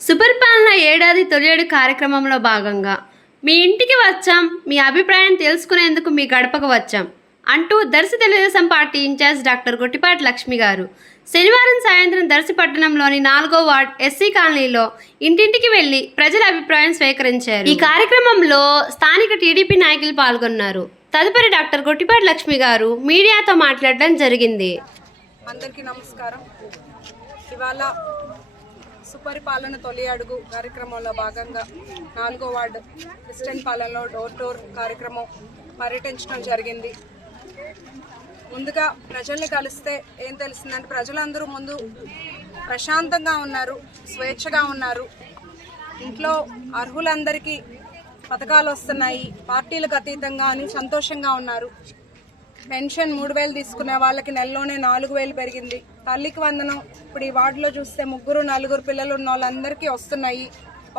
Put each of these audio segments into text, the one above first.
సుపరిపాలన ఏడాది తొలియేడు కార్యక్రమంలో భాగంగా మీ ఇంటికి వచ్చాం మీ అభిప్రాయం తెలుసుకునేందుకు మీ గడపకు వచ్చాం అంటూ Darshi Telugu Desam party in-charge doctor Gottipati Lakshmi garu. శనివారం సాయంత్రం దర్శి పట్టణంలోని నాలుగో వార్డ్ ఎస్సీ కాలనీలో ఇంటింటికి వెళ్ళి ప్రజల అభిప్రాయం స్వీకరించారు. ఈ కార్యక్రమంలో స్థానిక టీడీపీ నాయకులు పాల్గొన్నారు. తదుపరి డాక్టర్ గొట్టిపాటి లక్ష్మి గారు మీడియాతో మాట్లాడడం జరిగింది. అందరికీ నమస్కారం. ఇవాళ సుపరిపాలన తొలి అడుగు కార్యక్రమంలో భాగంగా నాలుగో వార్డు క్రిస్టియన్ పాలనలో డోర్ డోర్ కార్యక్రమం పర్యటించడం జరిగింది. ముందుగా ప్రజల్ని కలిస్తే ఏం తెలిసిందంటే ప్రజలందరూ ముందు ప్రశాంతంగా ఉన్నారు స్వేచ్ఛగా ఉన్నారు. ఇంట్లో అర్హులందరికీ పథకాలు వస్తున్నాయి పార్టీలకు అతీతంగా అని సంతోషంగా ఉన్నారు. పెన్షన్ మూడు వేలు తీసుకునే వాళ్ళకి నెలలోనే నాలుగు వేలు పెరిగింది. తల్లికి వందనం. ఇప్పుడు ఈ వార్డులో చూస్తే ముగ్గురు నలుగురు పిల్లలు ఉన్న వాళ్ళందరికీ వస్తున్నాయి.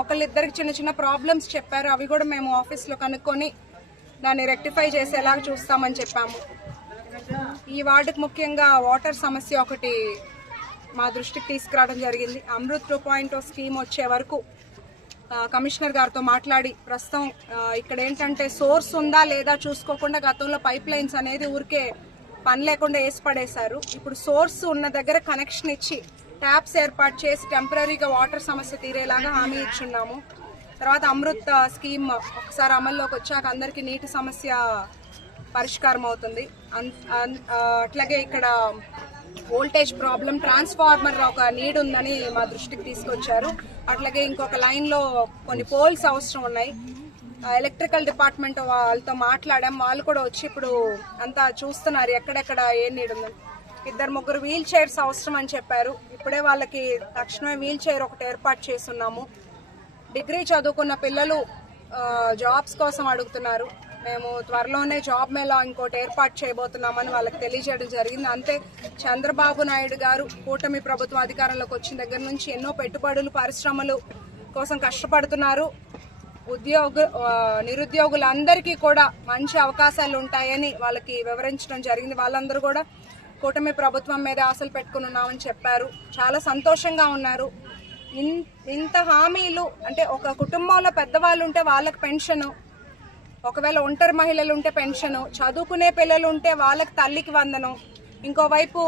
ఒకళ్ళిద్దరికి చిన్న చిన్న ప్రాబ్లమ్స్ చెప్పారు. అవి కూడా మేము ఆఫీస్లో కనుక్కొని దాన్ని రెక్టిఫై చేసేలాగా చూస్తామని చెప్పాము. ఈ వార్డుకు ముఖ్యంగా వాటర్ సమస్య ఒకటి మా దృష్టికి తీసుకురావడం జరిగింది. అమృత్ టూ పాయింట్ స్కీమ్ వచ్చే వరకు కమిషనర్ గారితో మాట్లాడి ప్రస్తుతం ఇక్కడ ఏంటంటే సోర్స్ ఉందా లేదా చూసుకోకుండా గతంలో పైప్ లైన్స్ అనేది ఊరికే పని లేకుండా వేసి పడేశారు. ఇప్పుడు సోర్స్ ఉన్న దగ్గర కనెక్షన్ ఇచ్చి ట్యాప్స్ ఏర్పాటు చేసి టెంపరీగా వాటర్ సమస్య తీరేలాగా హామీ ఇచ్చున్నాము. తర్వాత అమృత్ స్కీమ్ ఒకసారి అమల్లోకి వచ్చాక అందరికీ నీటి సమస్య పరిష్కారం అవుతుంది. అన్- అన్- అట్లాగే ఇక్కడ వోల్టేజ్ ప్రాబ్లం ట్రాన్స్ఫార్మర్ ఒక నీడ్ ఉందని మా దృష్టికి తీసుకొచ్చారు. అట్లాగే ఇంకొక లైన్లో కొన్ని పోల్స్ అవసరం ఉన్నాయి. ఎలక్ట్రికల్ డిపార్ట్మెంట్ వాళ్ళతో మాట్లాడాం. వాళ్ళు కూడా వచ్చి ఇప్పుడు అంతా చూస్తున్నారు ఎక్కడెక్కడ ఏ నీడ్ ఉందని. ఇద్దరు ముగ్గురు వీల్ చైర్స్ అవసరం అని చెప్పారు. ఇప్పుడే వాళ్ళకి తక్షణమే వీల్ చైర్ ఒకటి ఏర్పాటు చేస్తున్నాము డిగ్రీ చదువుకున్న పిల్లలు జాబ్స్ కోసం అడుగుతున్నారు. మేము త్వరలోనే జాబ్ మేళా ఇంకోటి ఏర్పాటు చేయబోతున్నామని వాళ్ళకి తెలియజేయడం జరిగింది. అంతే చంద్రబాబు నాయుడు గారు కూటమి ప్రభుత్వం అధికారంలోకి వచ్చిన దగ్గర నుంచి ఎన్నో పెట్టుబడులు పరిశ్రమలు కోసం కష్టపడుతున్నారు. ఉద్యోగ నిరుద్యోగులందరికీ కూడా మంచి అవకాశాలు ఉంటాయని వాళ్ళకి వివరించడం జరిగింది. వాళ్ళందరూ కూడా కూటమి ప్రభుత్వం మీద ఆశలు పెట్టుకుని ఉన్నామని చెప్పారు. చాలా సంతోషంగా ఉన్నారు. ఇన్- ఇంత హామీలు అంటే ఒక కుటుంబంలో పెద్దవాళ్ళు ఉంటే వాళ్ళకి పెన్షన్ ఒకవేళ ఒంటరి మహిళలు ఉంటే పెన్షన్ చదువుకునే పిల్లలు ఉంటే వాళ్ళకి తల్లికి వందనం ఇంకోవైపు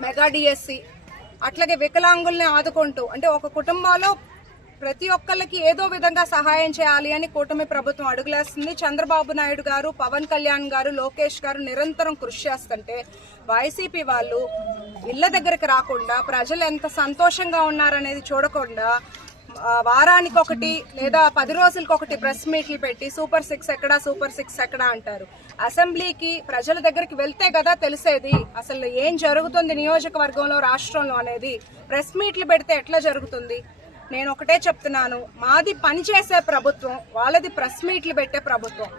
మెగా డిఎస్సి అట్లాగే వికలాంగుల్ని ఆదుకుంటూ అంటే ఒక కుటుంబంలో ప్రతి ఒక్కళ్ళకి ఏదో విధంగా సహాయం చేయాలి అని కూటమి ప్రభుత్వం అడుగులేస్తుంది. చంద్రబాబు నాయుడు గారు పవన్ కళ్యాణ్ గారు లోకేష్ గారు నిరంతరం కృషి చేస్తుంటే వైసీపీ వాళ్ళు ఇళ్ళ దగ్గరికి రాకుండా ప్రజలు ఎంత సంతోషంగా ఉన్నారనేది చూడకుండా వారానికి ఒకటి లేదా పది రోజులకి ఒకటి ప్రెస్ మీట్లు పెట్టి సూపర్ సిక్స్ ఎక్కడా సూపర్ సిక్స్ ఎక్కడా అంటారు. అసెంబ్లీకి ప్రజల దగ్గరికి వెళ్తే కదా తెలిసేది అసలు ఏం జరుగుతుంది నియోజకవర్గంలో రాష్ట్రంలో అనేది. ప్రెస్ మీట్లు పెడితే ఎట్లా జరుగుతుంది? నేను ఒకటే చెప్తున్నాను. మాది పనిచేసే ప్రభుత్వం వాళ్ళది ప్రెస్ మీట్లు పెట్టే ప్రభుత్వం.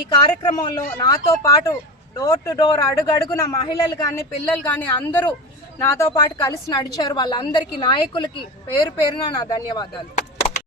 ఈ కార్యక్రమంలో నాతో పాటు డోర్ టు డోర్ అడుగడుగున మహిళలు కానీ పిల్లలు కానీ అందరూ నాతో పాటు కలిసి నడిచారు వాళ్ళందరికీ నాయకులకి పేరు పేరున నా ధన్యవాదాలు.